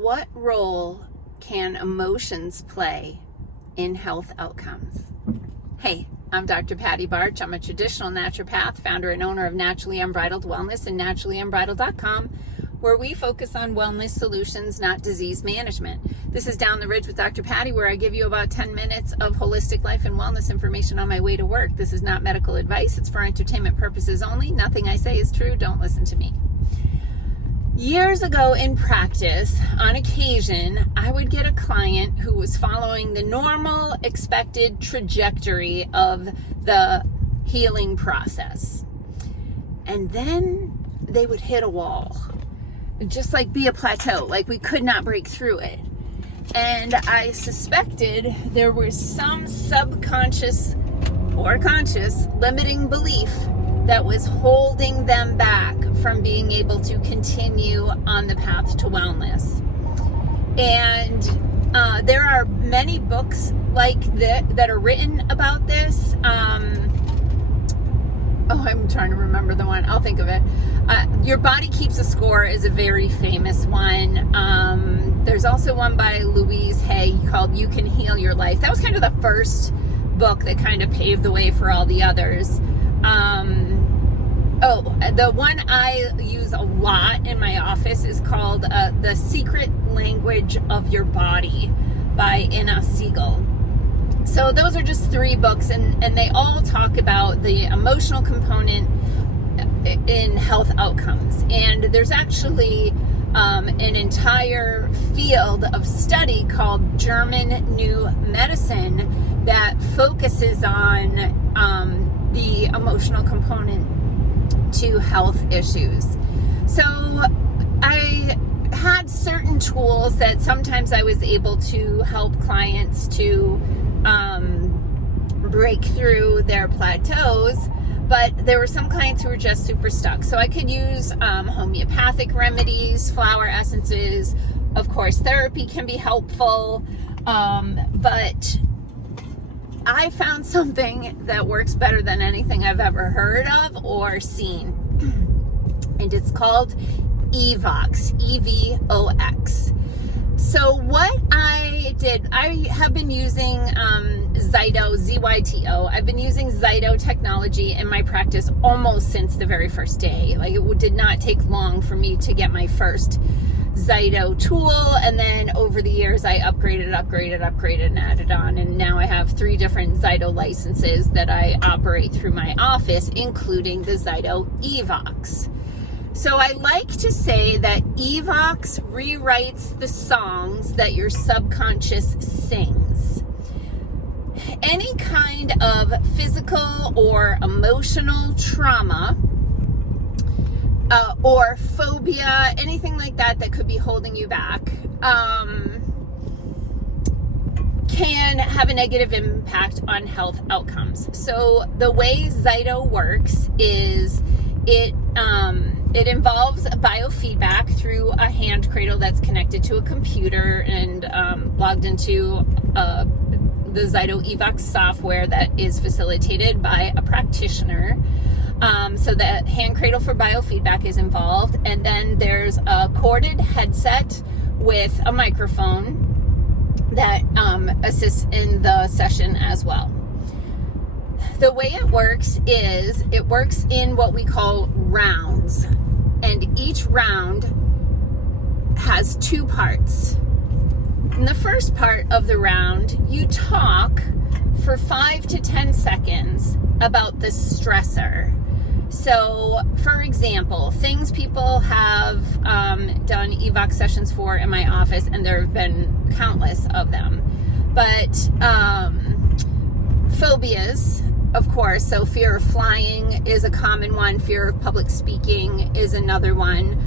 What role can emotions play in health outcomes? Hey, I'm Dr. Patty Barch. I'm a traditional naturopath, founder and owner of Naturally Unbridled Wellness and naturallyunbridled.com, where we focus on wellness solutions, not disease management. This is Down the Ridge with Dr. Patty, where I give you about 10 minutes of holistic life and wellness information on my way to work. This is not medical advice. It's for entertainment purposes only. Nothing I say is true. Don't listen to me. Years ago in practice, on occasion, I would get a client who was following the normal expected trajectory of the healing process. And then they would hit a wall. Just like be a plateau, like we could not break through it. And I suspected there was some subconscious or conscious limiting belief that was holding them back from being able to continue on the path to wellness. And there are many books like that are written about this. I'm trying to remember the one. I'll think of it. Your Body Keeps a Score is a very famous one. There's also one by Louise Hay called You Can Heal Your Life. That was kind of the first book that kind of paved the way for all the others. The one I use a lot in my office is called The Secret Language of Your Body by Inna Siegel. So those are just 3 books, and they all talk about the emotional component in health outcomes. And there's actually an entire field of study called German New Medicine that focuses on the emotional component to health issues. So I had certain tools that sometimes I was able to help clients to break through their plateaus, but there were some clients who were just super stuck. So I could use homeopathic remedies, flower essences. Of course, therapy can be helpful, but I found something that works better than anything I've ever heard of or seen. And it's called EVOX, EVOX. So what I did, I have been using Zyto, ZYTO. I've been using Zyto technology in my practice almost since the very first day. Like, it did not take long for me to get my first Zyto tool, and then over the years I upgraded and added on, and now I have 3 different Zyto licenses that I operate through my office, including the Zyto EVOX. So I like to say that EVOX rewrites the songs that your subconscious sings. Any kind of physical or emotional trauma or phobia, anything like that that could be holding you back, can have a negative impact on health outcomes. So the way Zyto works is it involves biofeedback through a hand cradle that's connected to a computer and logged into the Zyto EVOX software that is facilitated by a practitioner. So the hand cradle for biofeedback is involved, and then there's a corded headset with a microphone that assists in the session as well. The way it works is it works in what we call rounds, and each round has 2 parts. In the first part of the round, you talk for 5 to 10 seconds about the stressor. So, for example, things people have done EVOX sessions for in my office, and there have been countless of them. But phobias, of course, so fear of flying is a common one. Fear of public speaking is another one.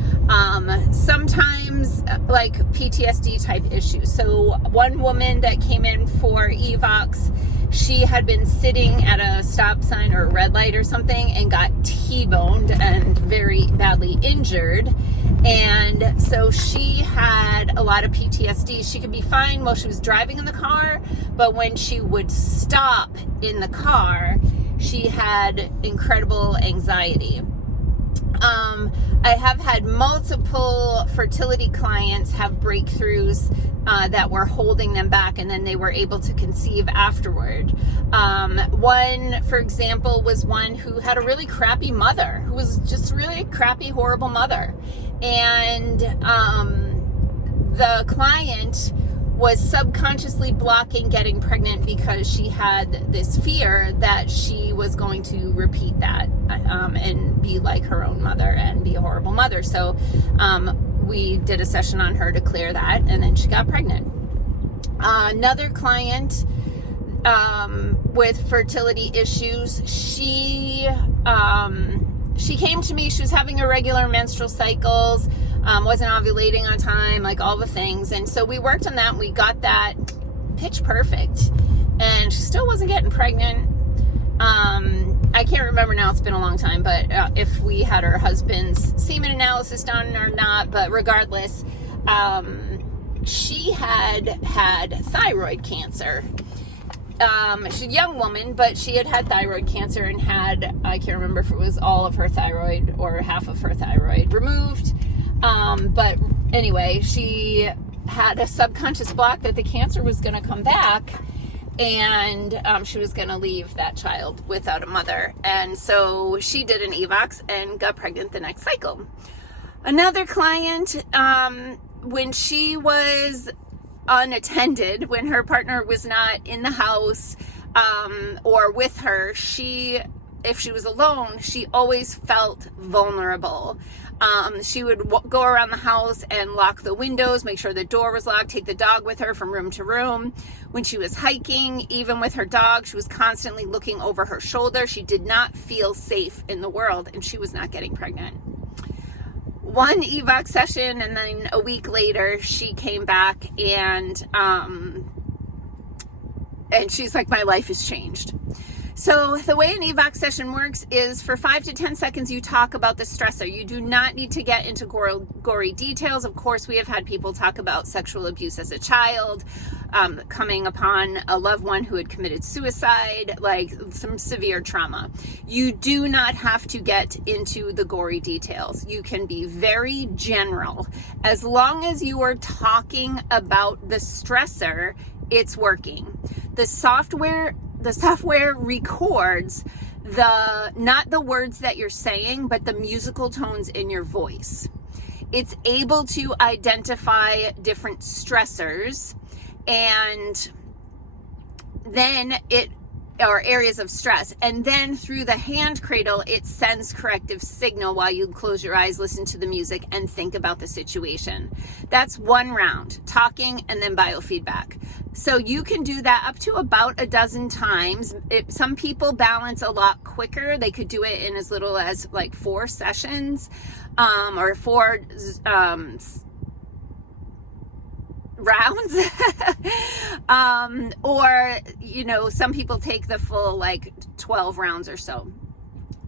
Sometimes like PTSD type issues. So one woman that came in for EVOX, she had been sitting at a stop sign or a red light or something and got T-boned and very badly injured. And so she had a lot of PTSD. She could be fine while she was driving in the car, but when she would stop in the car, she had incredible anxiety. I have had multiple fertility clients have breakthroughs that were holding them back, and then they were able to conceive afterward. One, for example, was one who had a really crappy mother, who was just really a crappy, horrible mother. And the client was subconsciously blocking getting pregnant because she had this fear that she was going to repeat that and be like her own mother and be a horrible mother. So we did a session on her to clear that, and then she got pregnant. Another client with fertility issues, she came to me. She was having irregular menstrual cycles, wasn't ovulating on time, like all the things. And so we worked on that, and we got that pitch perfect, and she still wasn't getting pregnant. I can't remember now, it's been a long time, but if we had her husband's semen analysis done or not, but regardless, she had thyroid cancer. She's a young woman, but she had thyroid cancer and had, I can't remember if it was all of her thyroid or half of her thyroid removed. But anyway, she had a subconscious block that the cancer was going to come back, and she was going to leave that child without a mother. And so she did an EVOX and got pregnant the next cycle. Another client, when she was unattended, when her partner was not in the house or with her, if she was alone, she always felt vulnerable. She would go around the house and lock the windows, make sure the door was locked, take the dog with her from room to room. When she was hiking, even with her dog, she was constantly looking over her shoulder. She did not feel safe in the world, and she was not getting pregnant. One EVOX session, and then a week later, she came back, and she's like, my life has changed. So the way an EVOX session works is for 5 to 10 seconds, you talk about the stressor. You do not need to get into gory details. Of course, we have had people talk about sexual abuse as a child, coming upon a loved one who had committed suicide, like some severe trauma. You do not have to get into the gory details. You can be very general. As long as you are talking about the stressor, it's working. The software records not the words that you're saying, but the musical tones in your voice. It's able to identify different stressors, and then or areas of stress, and then through the hand cradle, it sends corrective signal while you close your eyes, listen to the music, and think about the situation. That's one round, talking and then biofeedback. So you can do that up to about a dozen times. Some people balance a lot quicker. They could do it in as little as like 4 sessions, or 4 rounds. Or, some people take the full 12 rounds or so.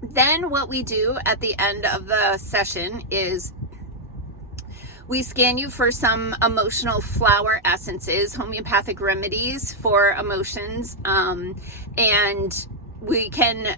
Then what we do at the end of the session is we scan you for some emotional flower essences, homeopathic remedies for emotions, and we can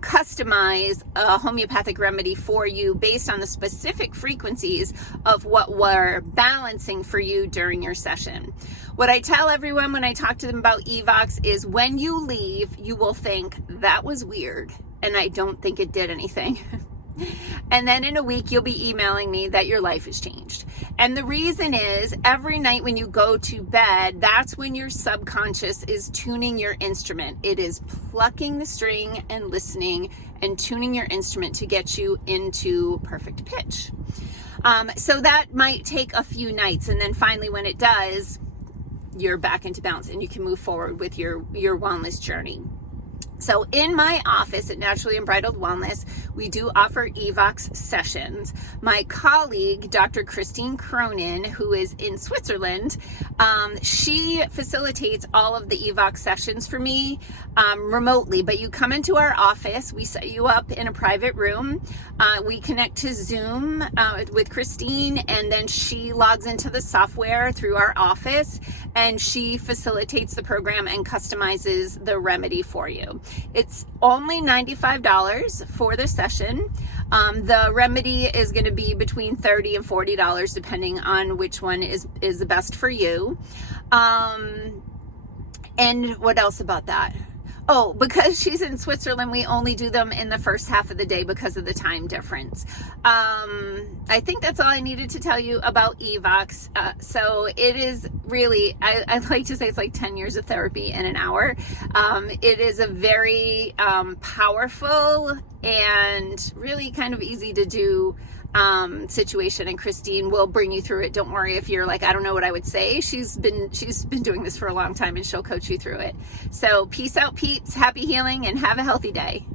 customize a homeopathic remedy for you based on the specific frequencies of what we're balancing for you during your session. What I tell everyone when I talk to them about EVOX is when you leave, you will think, that was weird, and I don't think it did anything. And then in a week, you'll be emailing me that your life has changed. And the reason is every night when you go to bed, that's when your subconscious is tuning your instrument. It is plucking the string and listening and tuning your instrument to get you into perfect pitch. So that might take a few nights. And then finally, when it does, you're back into balance and you can move forward with your wellness journey. So in my office at Naturally Unbridled Wellness, we do offer EVOX sessions. My colleague, Dr. Christine Cronin, who is in Switzerland, she facilitates all of the EVOX sessions for me remotely. But you come into our office, we set you up in a private room, we connect to Zoom with Christine, and then she logs into the software through our office, and she facilitates the program and customizes the remedy for you. It's only $95 for the session. The remedy is going to be between $30 and $40 depending on which one is the best for you. And what else about that? Oh, because she's in Switzerland, we only do them in the first half of the day because of the time difference. I think that's all I needed to tell you about EVOX. So it is really, I like to say it's like 10 years of therapy in an hour. It is a very powerful and really kind of easy to do situation, and Christine will bring you through it. Don't worry if you're like, I don't know what I would say. She's been doing this for a long time and she'll coach you through it. So peace out, peeps. Happy healing and have a healthy day.